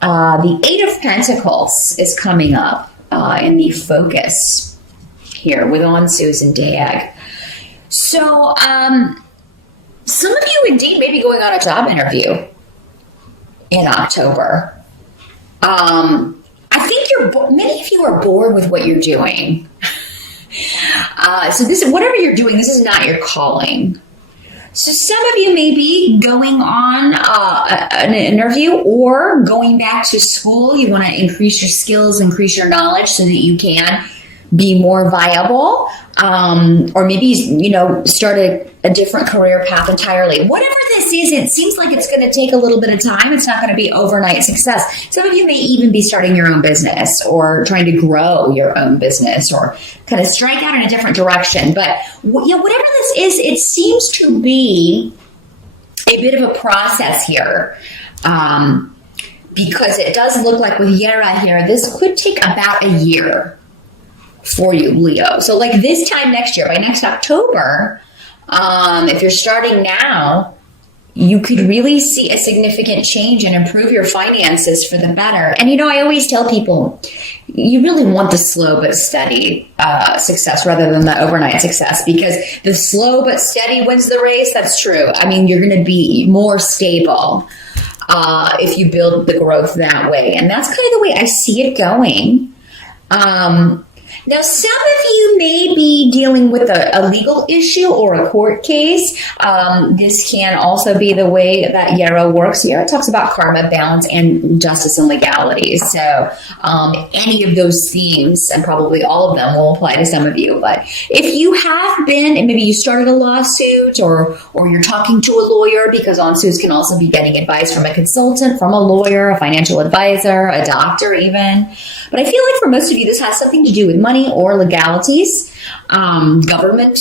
The Eight of Pentacles is coming up in the focus here with Ansus and Dag. So, some of you indeed may be going on a job interview in October. I think many of you are bored with what you're doing. So whatever you're doing, this is not your calling. So some of you may be going on an interview or going back to school. You want to increase your skills, increase your knowledge so that you can be more viable, or maybe, start a different career path entirely. Whatever this is, it seems like it's going to take a little bit of time. It's not going to be overnight success. Some of you may even be starting your own business or trying to grow your own business or kind of strike out in a different direction. But whatever this is, it seems to be a bit of a process here. Because it does look like with Yera here, this could take about a year for you, Leo. So like this time next year, by next October, if you're starting now, you could really see a significant change and improve your finances for the better. And I always tell people, you really want the slow but steady success rather than the overnight success, because the slow but steady wins the race. That's true. I mean, you're going to be more stable if you build the growth that way. And that's kind of the way I see it going. Now, some of you may be dealing with a legal issue or a court case. This can also be the way that Yera works. Yera talks about karma, balance, and justice and legality. So any of those themes, and probably all of them, will apply to some of you. But if you have been, and maybe you started a lawsuit or you're talking to a lawyer, because Ansus can also be getting advice from a consultant, from a lawyer, a financial advisor, a doctor even. But I feel like for most of you, this has something to do with money or legalities, government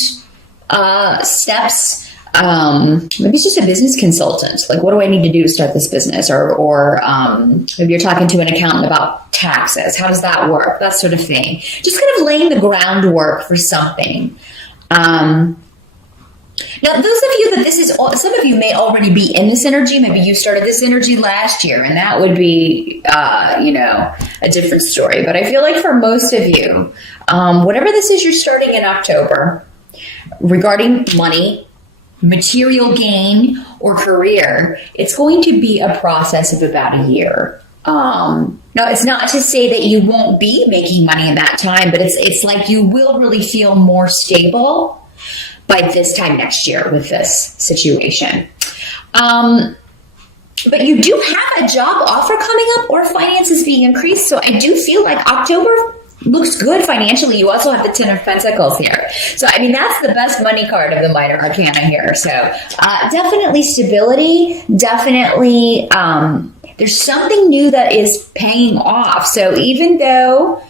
steps. Maybe it's just a business consultant. Like, what do I need to do to start this business? Or maybe you're talking to an accountant about taxes. How does that work? That sort of thing. Just kind of laying the groundwork for something. Now, those of you that some of you may already be in this energy. Maybe you started this energy last year, and that would be, a different story. But I feel like for most of you, whatever this is you're starting in October, regarding money, material gain, or career, it's going to be a process of about a year. Now, it's not to say that you won't be making money in that time, but it's like you will really feel more stable by this time next year with this situation. But you do have a job offer coming up or finances being increased. So I do feel like October looks good financially. You also have the Ten of Pentacles here. So, I mean, that's the best money card of the minor arcana here. So definitely stability, definitely there's something new that is paying off. So even though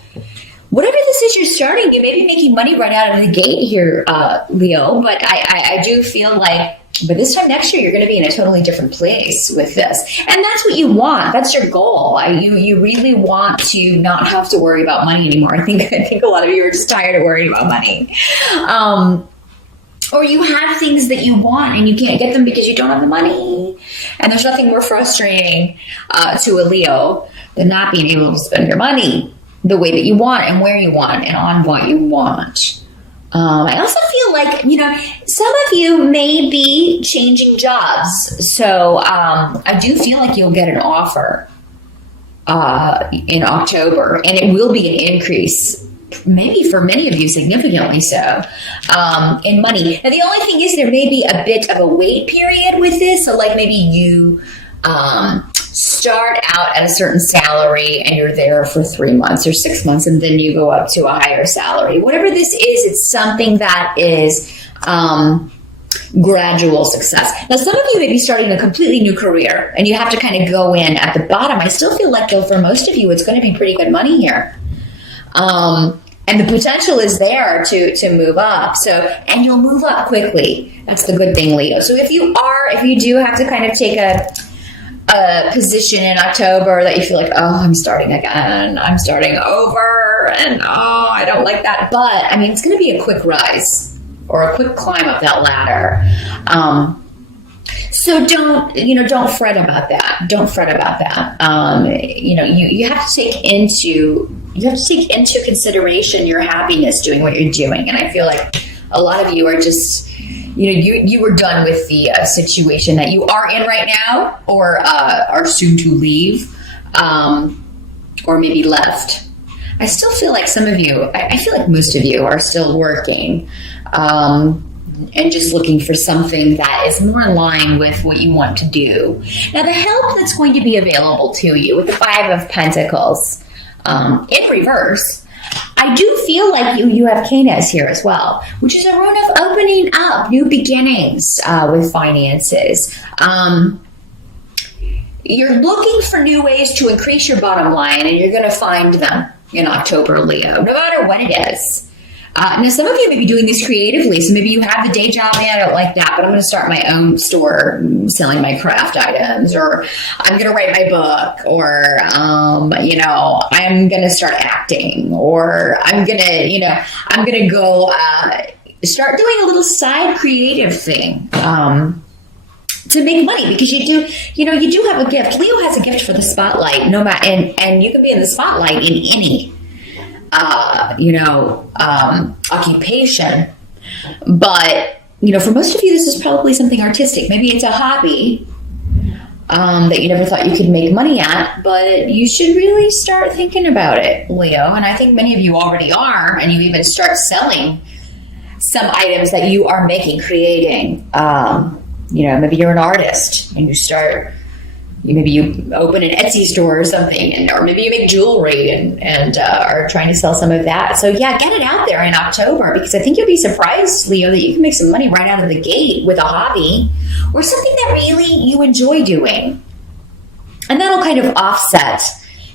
whatever this is you're starting, you may be making money right out of the gate here, Leo, but I do feel like by this time next year, you're going to be in a totally different place with this. And that's what you want. That's your goal. You really want to not have to worry about money anymore. I think a lot of you are just tired of worrying about money. Or you have things that you want and you can't get them because you don't have the money. And there's nothing more frustrating to a Leo than not being able to spend your money the way that you want and where you want and on what you want. I also feel like, some of you may be changing jobs. So I do feel like you'll get an offer in October, and it will be an increase, maybe for many of you significantly so, in money. Now, the only thing is there may be a bit of a wait period with this. So like maybe you start out at a certain salary and you're there for 3 months or 6 months, and then you go up to a higher salary. Whatever this is, it's something that is gradual success. Now, some of you may be starting a completely new career and you have to kind of go in at the bottom. I still feel like, though, for most of you, it's going to be pretty good money here. And the potential is there to move up. So, and you'll move up quickly. That's the good thing, Leo. So if you do have to kind of take a position in October that you feel like, oh, I'm starting again, I'm starting over, and oh, I don't like that. But I mean, it's going to be a quick rise or a quick climb up that ladder. So don't fret about that. Don't fret about that. You have to take into consideration your happiness doing what you're doing. And I feel like a lot of you are just, you were done with the situation that you are in right now, or are soon to leave, or maybe left. I still feel like some of you, I feel like most of you are still working, and just looking for something that is more in line with what you want to do. Now, the help that's going to be available to you with the Five of Pentacles in reverse, I do feel like you have Canes here as well, which is a rune of opening up, new beginnings with finances. You're looking for new ways to increase your bottom line, and you're going to find them in October, Leo, no matter what it is. Now, some of you may be doing this creatively, so maybe you have a day job, I don't like that, but I'm going to start my own store selling my craft items, or I'm going to write my book, or, I'm going to start acting, or I'm going to go start doing a little side creative thing to make money, because you do have a gift. Leo has a gift for the spotlight, and you can be in the spotlight in any occupation. But, for most of you, this is probably something artistic. Maybe it's a hobby that you never thought you could make money at, but you should really start thinking about it, Leo. And I think many of you already are, and you even start selling some items that you are creating. Maybe you're an artist and maybe you open an Etsy store or something, or maybe you make jewelry and are trying to sell some of that. So yeah, get it out there in October, because I think you'll be surprised, Leo, that you can make some money right out of the gate with a hobby or something that really you enjoy doing. And that'll kind of offset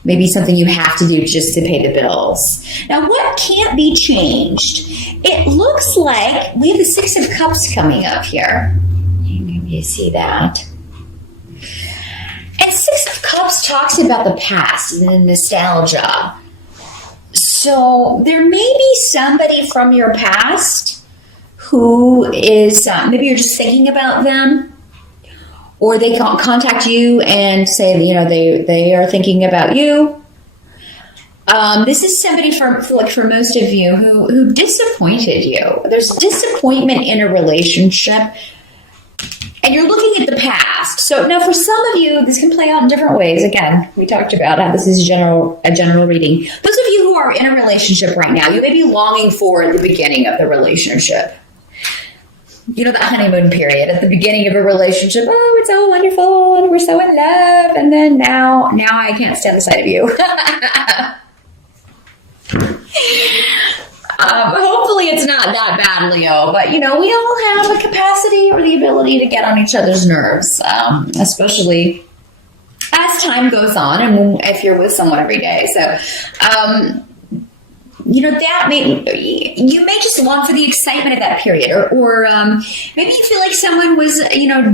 maybe something you have to do just to pay the bills. Now, what can't be changed? It looks like we have the Six of Cups coming up here. You see that? And Six of Cups talks about the past and the nostalgia. So there may be somebody from your past who is, maybe you're just thinking about them, or they contact you and say, they are thinking about you. This is somebody for most of you who disappointed you. There's disappointment in a relationship, and you're looking at the past. So now for some of you, this can play out in different ways. Again, we talked about how this is a general reading. Those of you who are in a relationship right now, you may be longing for the beginning of the relationship. That honeymoon period at the beginning of a relationship. Oh, it's so wonderful, and we're so in love. And then now I can't stand the sight of you. Hopefully it's not that bad, Leo, but we all have a capacity or the ability to get on each other's nerves, especially as time goes on and if you're with someone every day. So, you may just long for the excitement of that period, or maybe you feel like someone was,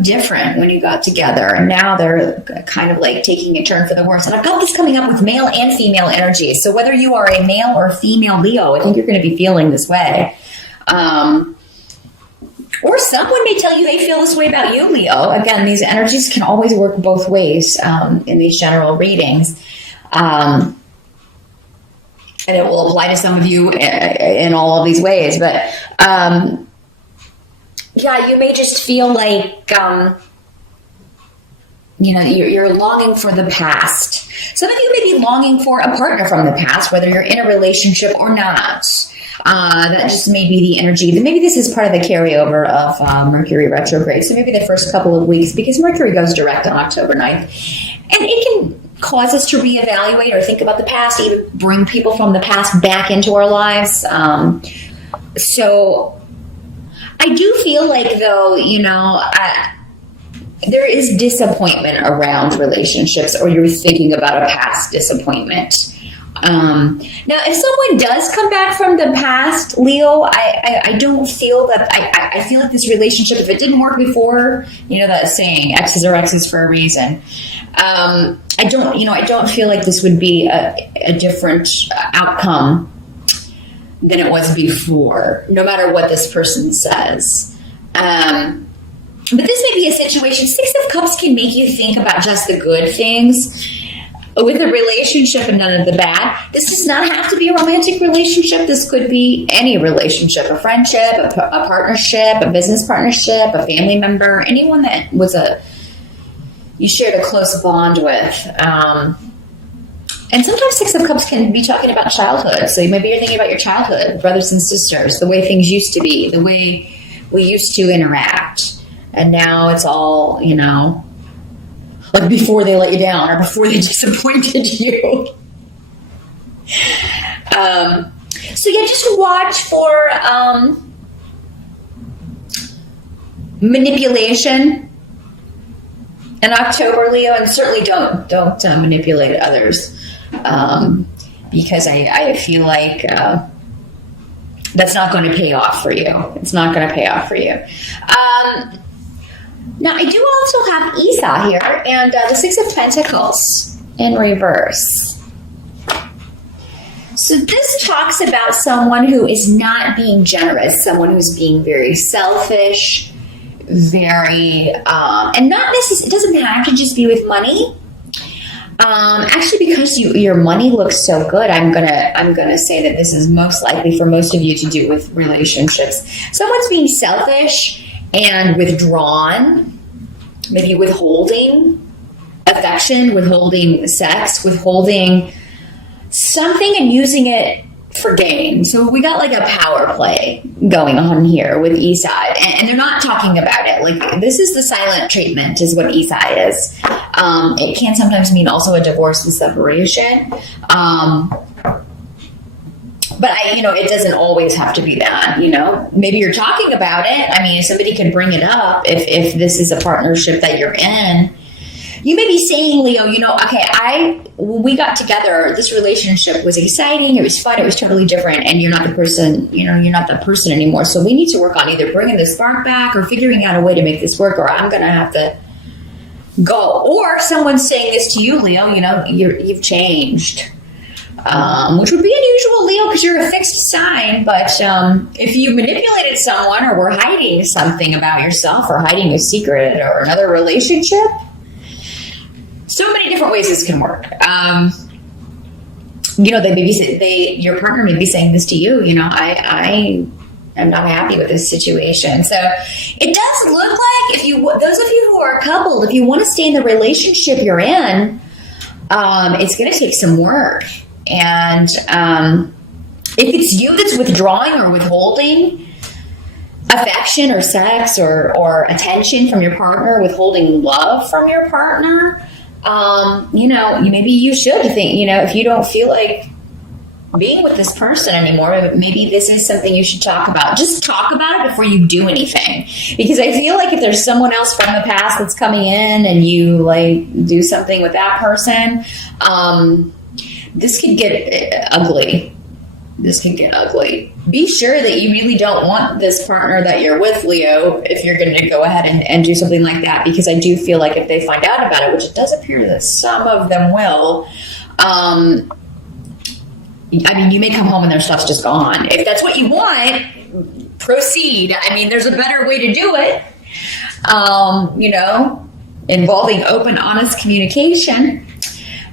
different when you got together, and now they're kind of like taking a turn for the worse. And I've got this coming up with male and female energy. So whether you are a male or female Leo, I think you're going to be feeling this way. Or someone may tell you they feel this way about you, Leo. Again, these energies can always work both ways in these general readings. And it will apply to some of you in all of these ways. But, you may just feel like, you're longing for the past. Some of you may be longing for a partner from the past, whether you're in a relationship or not. That just may be the energy. Maybe this is part of the carryover of Mercury retrograde. So maybe the first couple of weeks, because Mercury goes direct on October 9th. And it can cause us to reevaluate or think about the past, even bring people from the past back into our lives. So I do feel like, though, there is disappointment around relationships, or you're thinking about a past disappointment. Now, if someone does come back from the past, Leo, I don't feel that, I feel like this relationship, if it didn't work before, that saying, X's are X's for a reason. I don't feel like this would be a different outcome than it was before, no matter what this person says. But this may be a situation. Six of Cups can make you think about just the good things with a relationship and none of the bad. This does not have to be a romantic relationship. This could be any relationship, a friendship, a partnership, a business partnership, a family member, anyone that was you shared a close bond with. And sometimes Six of Cups can be talking about childhood. So maybe you're thinking about your childhood, brothers and sisters, the way things used to be, the way we used to interact. And now it's all, like before they let you down or before they disappointed you. So yeah, just watch for manipulation in October, Leo, and certainly don't manipulate others. Because I feel like that's not going to pay off for you. It's not going to pay off for you. Now, I do also have Esau here, and the Six of Pentacles in reverse. So this talks about someone who is not being generous, someone who's being very selfish, very, and not necessarily, it doesn't have to just be with money. Actually, because your money looks so good, I'm gonna say that this is most likely for most of you to do with relationships. Someone's being selfish and withdrawn, maybe withholding affection, withholding sex, withholding something and using it for gain. So we got like a power play going on here with Esau, and they're not talking about it. Like, this is the silent treatment is what Esau is. It can sometimes mean also a divorce and separation. But it doesn't always have to be that, maybe you're talking about it. I mean, somebody can bring it up if this is a partnership that you're in. You may be saying, Leo, okay, when we got together, this relationship was exciting. It was fun. It was totally different. And you're not the person, you're not that person anymore. So we need to work on either bringing the spark back or figuring out a way to make this work, or I'm going to have to go. Or someone's saying this to you, Leo, you've changed, which would be unusual, Leo, because you're a fixed sign. But if you manipulated someone or were hiding something about yourself or hiding a secret or another relationship, so many different ways this can work. Your partner may be saying this to you. I am not happy with this situation. So it does look like those of you who are coupled, if you want to stay in the relationship you're in, it's going to take some work. And if it's you that's withdrawing or withholding affection or sex or attention from your partner, withholding love from your partner, maybe you should think, if you don't feel like being with this person anymore, maybe this is something you should talk about. Just talk about it before you do anything. Because I feel like if there's someone else from the past that's coming in and you do something with that person, this could get ugly. This can get ugly. Be sure that you really don't want this partner that you're with, Leo, if you're going to go ahead and do something like that, because I do feel like if they find out about it, which it does appear that some of them will, you may come home and their stuff's just gone. If that's what you want, proceed. There's a better way to do it, involving open, honest communication.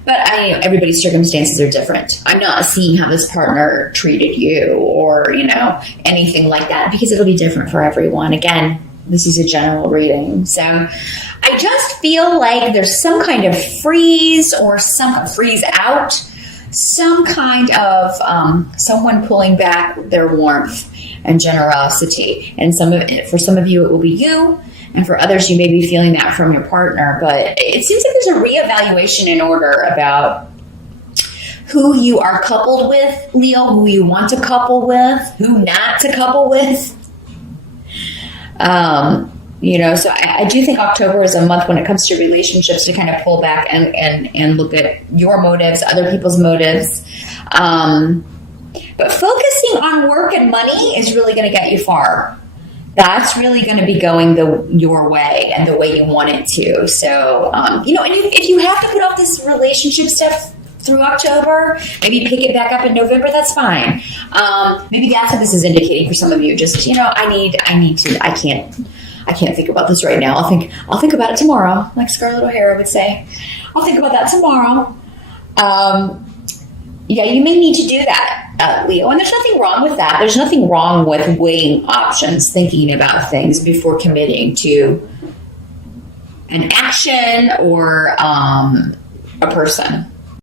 But everybody's circumstances are different. I'm not seeing how this partner treated you or, anything like that, because it'll be different for everyone. Again, this is a general reading. So I just feel like there's some kind of freeze or some freeze out, some kind of someone pulling back their warmth and generosity. And for some of you, it will be you. And for others, you may be feeling that from your partner. But it seems like there's a reevaluation in order about who you are coupled with, Leo, who you want to couple with, who not to couple with. So I do think October is a month when it comes to relationships to kind of pull back and look at your motives, other people's motives. But focusing on work and money is really going to get you far. That's really going to be going your way and the way you want it to. So, and if you have to put off this relationship stuff through October, maybe pick it back up in November, that's fine. Maybe that's what this is indicating for some of you. Just, I I can't think about this right now. I'll think about it tomorrow, like Scarlett O'Hara would say. I'll think about that tomorrow. Yeah, you may need to do that, Leo. And there's nothing wrong with that. There's nothing wrong with weighing options, thinking about things before committing to an action or a person.